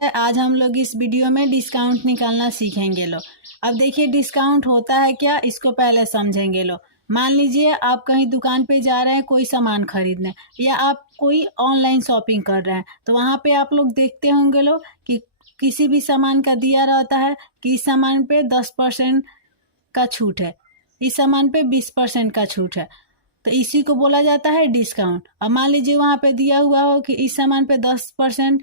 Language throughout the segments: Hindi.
आज हम लोग इस वीडियो में डिस्काउंट निकालना सीखेंगे लो। अब देखिए डिस्काउंट होता है क्या, इसको पहले समझेंगे लो। मान लीजिए आप कहीं दुकान पे जा रहे हैं कोई सामान खरीदने, या आप कोई ऑनलाइन शॉपिंग कर रहे हैं, तो वहाँ पे आप लोग देखते होंगे लो कि किसी भी सामान का दिया रहता है कि इस सामान पे 10% का छूट है, इस सामान पे 20% का छूट है, तो इसी को बोला जाता है डिस्काउंट। अब मान लीजिए वहाँ पे दिया हुआ हो कि इस सामान पे 10%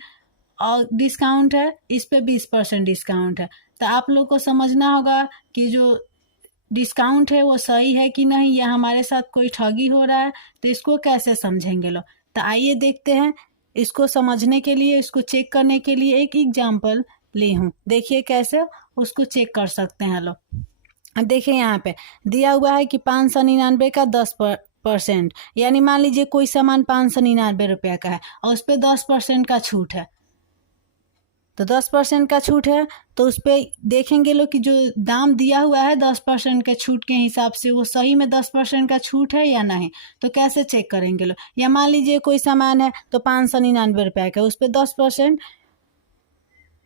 और डिस्काउंट है, इस पे 20% डिस्काउंट है, तो आप लोग को समझना होगा कि जो डिस्काउंट है वो सही है कि नहीं, या हमारे साथ कोई ठगी हो रहा है। तो इसको कैसे समझेंगे लो, तो आइए देखते हैं। इसको समझने के लिए, इसको चेक करने के लिए एक एग्जाम्पल ली हूँ। देखिए कैसे उसको चेक कर सकते हैं लो। देखिए यहाँ पे दिया हुआ है कि 599 का 10%, यानी मान लीजिए कोई सामान 599 रुपया का है और उस पर 10% का छूट है, तो 10% का छूट है, तो उस पर देखेंगे लोग कि जो दाम दिया हुआ है 10% के छूट के हिसाब से वो सही में 10% का छूट है या नहीं। तो कैसे चेक करेंगे लोग, या मान लीजिए कोई सामान है तो 599 रुपया का, उस पर 10%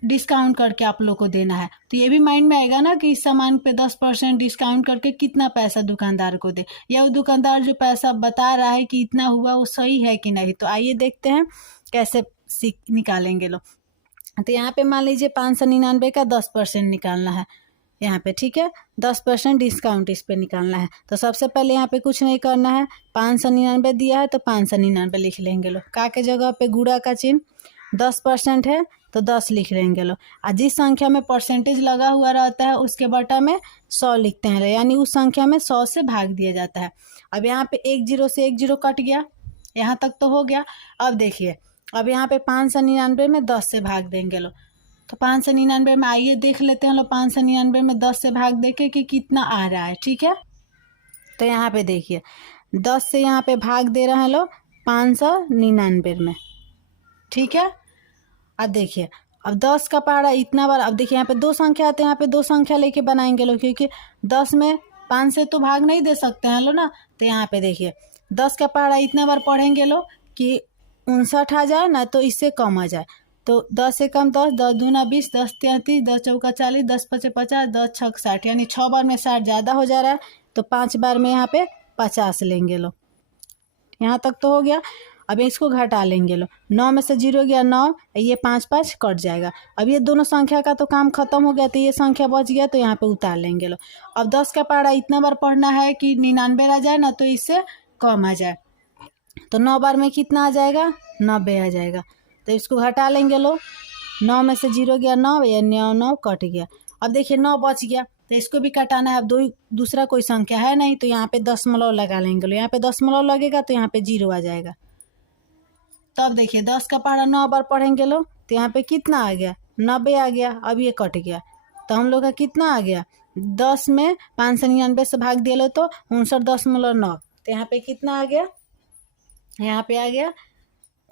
डिस्काउंट करके आप लोग को देना है, तो ये भी माइंड में आएगा ना कि इस सामान पे 10% डिस्काउंट करके कितना पैसा दुकानदार को दे, या वो दुकानदार जो पैसा बता रहा है कि इतना हुआ वो सही है कि नहीं। तो आइए देखते हैं कैसे निकालेंगे लोग। तो यहाँ पे मान लीजिए 599 का 10% निकालना है यहाँ पे, ठीक है, 10% डिस्काउंट इस पे निकालना है। तो सबसे पहले यहाँ पे कुछ नहीं करना है, 599 दिया है तो 599 लिख लेंगे लोग, का के जगह पे गुणा का चिन्ह, 10% है तो 10 लिख लेंगे लोग। और जिस संख्या में परसेंटेज लगा हुआ रहता है उसके बटा में 100 लिखते हैं, यानी उस संख्या में 100 से भाग दिया जाता है। अब यहाँ पे 1 0 से 1 0 कट गया, यहाँ तक तो हो गया। अब देखिए, अब यहाँ पे 599 में 10 से भाग देंगे लोग, तो 599 में आइए देख लेते हैं लोग, 599 में 10 से भाग देके कि कितना आ रहा है, ठीक है। तो यहाँ पे देखिए 10 से यहाँ पे भाग दे रहे हैं लोग 599 में, ठीक है। अब देखिए, अब 10 का पहाड़ा इतना बार, अब देखिए यहाँ पे दो संख्या आते हैं, यहाँ पे दो संख्या लेके बनाएंगे लोग, क्योंकि 10 में 5 से तो भाग नहीं दे सकते हैं लोग ना। तो यहाँ पे देखिए 10 का पहाड़ा इतना बार पढ़ेंगे लोग कि 59 आ जाए ना, तो इससे कम आ जाए। तो 10 से कम 10, 10 दूना 20, 10 33, 10 चौका 40, 10 पचे 50, 10 छक 60, यानी 6 बार में 60 ज़्यादा हो जा रहा है, तो 5 बार में यहाँ पे 50 लेंगे लो। यहाँ तक तो हो गया। अब इसको घटा लेंगे लो, 9 में से 0 गया 9, ये 5 5 कट जाएगा। अब ये दोनों संख्या का तो काम खत्म हो गया, तो ये संख्या बच गया, तो यहाँ पे उतार लेंगे लो। अब 10 का पहाड़ा इतना बार पढ़ना है कि 99 आ जाए ना, तो इससे कम आ जाए, तो 9 बार में कितना आ जाएगा, 90 आ जाएगा। तो इसको घटा लेंगे लो, 9 में से 0 गया 9, या 9 9 कट गया। अब देखिए 9 बच गया, तो इसको भी कटाना है। अब दूसरा कोई संख्या है नहीं, तो यहाँ पे दशमलव लगा लेंगे लो, यहाँ पे दशमलव लगेगा तो यहाँ पे 0 आ जाएगा। तब देखिए 10 का पहाड़ा 9 बार पढ़ेंगे लो, तो यहाँ पे कितना आ गया, 90 आ गया। अब ये कट गया, तो हम लोग का कितना आ गया, 10 में 599 से भाग दिया लो तो 59.9, तो यहाँ पे कितना आ गया, यहाँ पे आ गया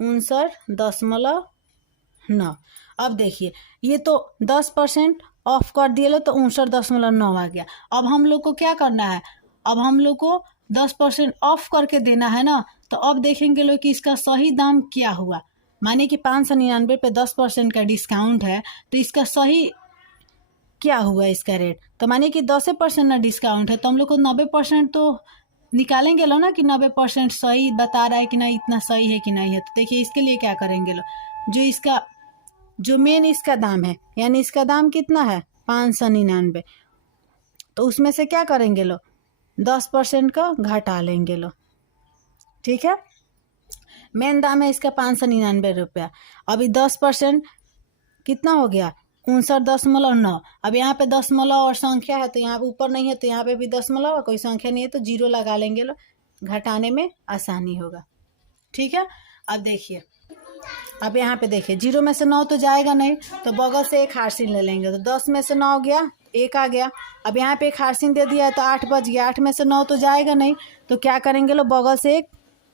59.9। अब देखिए ये तो 10% ऑफ कर दिए लो, तो 59.9 आ गया। अब हम लोग को क्या करना है, अब हम लोग को 10% ऑफ करके देना है ना। तो अब देखेंगे लोग कि इसका सही दाम क्या हुआ, माने कि 599 पे 10% का डिस्काउंट है, तो इसका सही क्या हुआ इसका रेट। तो माने कि 10% ना डिस्काउंट है, तो हम लोग को 90% तो निकालेंगे लो ना कि 90% सही बता रहा है कि नहीं, इतना सही है कि नहीं है। तो देखिए इसके लिए क्या करेंगे लो, जो मेन इसका दाम है, यानी इसका दाम कितना है 599, तो उसमें से क्या करेंगे लो, 10% का घटा लेंगे लो, ठीक है। मेन दाम है इसका 599 रुपया। अभी 10% कितना हो गया, 59.9। अब यहाँ पे दशमलव और संख्या है, तो यहाँ पे ऊपर नहीं है, तो यहाँ पे भी दशमलव और कोई संख्या नहीं है, तो 0 लगा लेंगे लो, घटाने में आसानी होगा, ठीक है। अब देखिए, अब यहाँ पे देखिए 0 में से 9 तो जाएगा नहीं, तो बगल से एक हारसिन ले लेंगे, तो 10 में से 9 गया, 1 आ गया। अब यहाँ पे एक हारसिन दे दिया है, तो 8 बच गया। 8 में से 9 तो जाएगा नहीं, तो क्या करेंगे लो, बगल से एक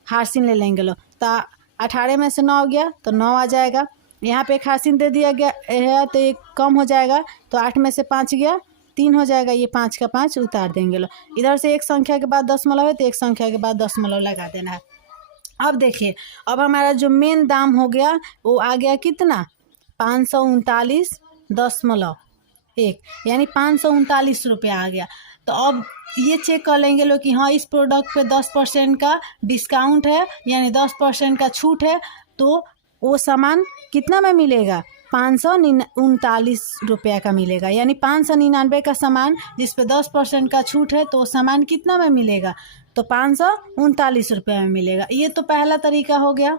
हारसिन ले लेंगे लो, तो 18 में से 9 गया तो 9 आ जाएगा। यहाँ पे एक हारसिन दे दिया गया है, तो एक कम हो जाएगा, तो 8 में से 5 गया 3 हो जाएगा, ये 5 का 5 उतार देंगे लो। इधर से एक संख्या के बाद दशमलव है, तो एक संख्या के बाद दशमलव लगा देना है। अब देखिए, अब हमारा जो मेन दाम हो गया वो आ गया कितना, 539.1 यानी 539 रुपया आ गया। तो अब ये चेक कर लेंगे लोग कि हाँ इस प्रोडक्ट पे 10% का डिस्काउंट है यानी 10% का छूट है, तो वो सामान कितना में मिलेगा, 539 रुपया का मिलेगा। यानी 599 का सामान जिस पे 10% का छूट है तो वो सामान कितना में मिलेगा, तो 539 रुपया में मिलेगा। ये तो पहला तरीका हो गया।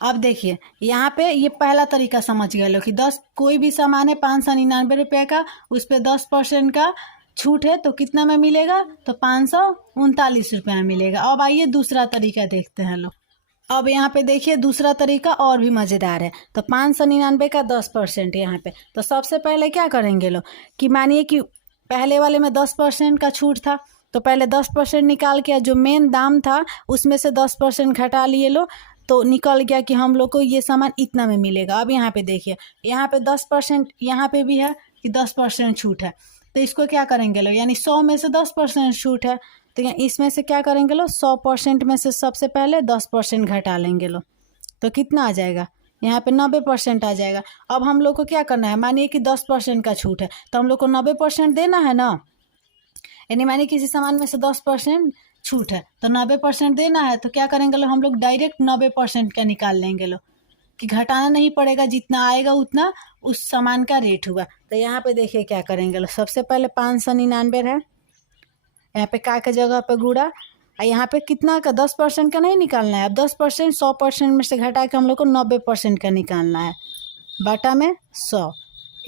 अब देखिए यहाँ पे ये पहला तरीका समझ गए लोग कि 10 कोई भी सामान है 599 रुपये का, उस पर 10% का छूट है तो कितना में मिलेगा, तो 539 रुपये में मिलेगा। अब आइए दूसरा तरीका देखते हैं लोग। अब यहाँ पे देखिए दूसरा तरीका और भी मज़ेदार है। तो 599 का 10% यहाँ पे, तो सबसे पहले क्या करेंगे लोग कि मानिए कि पहले वाले में 10% का छूट था, तो पहले 10% निकाल के जो मेन दाम था उसमें से 10% घटा लिए लो, तो निकल गया कि हम लोग को ये सामान इतना में मिलेगा। अब यहाँ पे देखिए यहाँ पे 10% यहाँ पे भी है कि 10% छूट है, तो इसको क्या करेंगे लोग, यानी 100 में से 10% छूट है, तो इसमें से क्या करेंगे लोग, 100% में से सबसे पहले 10% घटा लेंगे लोग, तो कितना आ जाएगा, यहाँ पे 90% आ जाएगा। अब हम लोग को क्या करना है, मानिए कि 10% का छूट है तो हम लोग को 90% देना है ना, यानी मानिए किसी सामान में से 10% छूट है तो 90% देना है, तो क्या करेंगे लोग, हम लोग डायरेक्ट 90% का निकाल लेंगे लोग कि घटाना नहीं पड़ेगा, जितना आएगा उतना उस सामान का रेट हुआ। तो यहाँ पे देखिए क्या करेंगे लोग, सबसे पहले 599 है, यहाँ पे का जगह पे गुड़ा, और यहाँ पे कितना का 10% का नहीं निकालना है, अब 10% 100% में से घटा के हम लोग को 90% का निकालना है, बाटा में 100,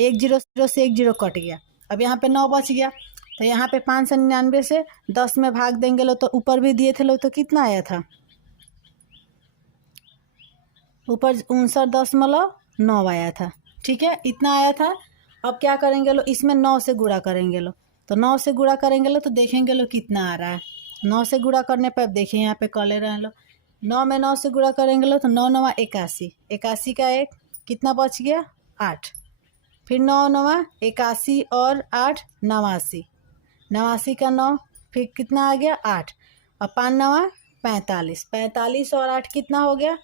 1 0 से 1 0 कट गया, अब यहाँ पे 9 बच गया। तो यहाँ पे 599 से 10 में भाग देंगे लोग, तो ऊपर भी दिए थे लोग, तो कितना आया था, ऊपर 59.9 आया था, ठीक है इतना आया था। अब क्या करेंगे लोग, इसमें 9 से गुणा करेंगे लोग, तो 9 से गुणा करेंगे लोग तो देखेंगे लोग कितना आ रहा है। 9 से गुणा करने पर अब देखिए यहाँ पे कर ले रहे हैं लोग, 9 में 9 से गुणा करेंगे लोग तो 9 9 81, 81 का 1 कितना बच गया 8, फिर 9 9 81 और 8 89, 89 का 9 फिर कितना आ गया 8, और 5 9 45, 45 और 8 कितना हो गया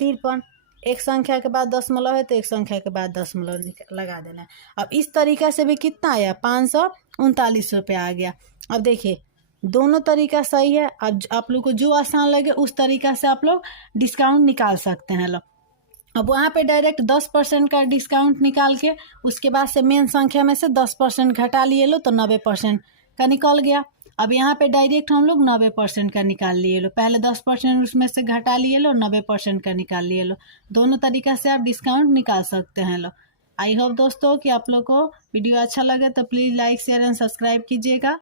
53। एक संख्या के बाद दशमलव है तो एक संख्या के बाद दशमलव लगा देना है। अब इस तरीका से भी कितना आया 539 रुपया आ गया। अब देखिए दोनों तरीका सही है, अब आप लोग को जो आसान लगे उस तरीका से आप लोग डिस्काउंट निकाल सकते हैं लोग। अब वहाँ पे डायरेक्ट 10% का डिस्काउंट निकाल के उसके बाद से मेन संख्या में से 10% घटा लिए लो तो 90% का निकल गया। अब यहाँ पे डायरेक्ट हम लोग 90% का निकाल लिए लो, पहले 10% उसमें से घटा लिए लो, 90% का निकाल लिए लो। दोनों तरीका से आप डिस्काउंट निकाल सकते हैं लो। आई होप दोस्तों कि आप लोग को वीडियो अच्छा लगे तो please like share and subscribe कीजिएगा।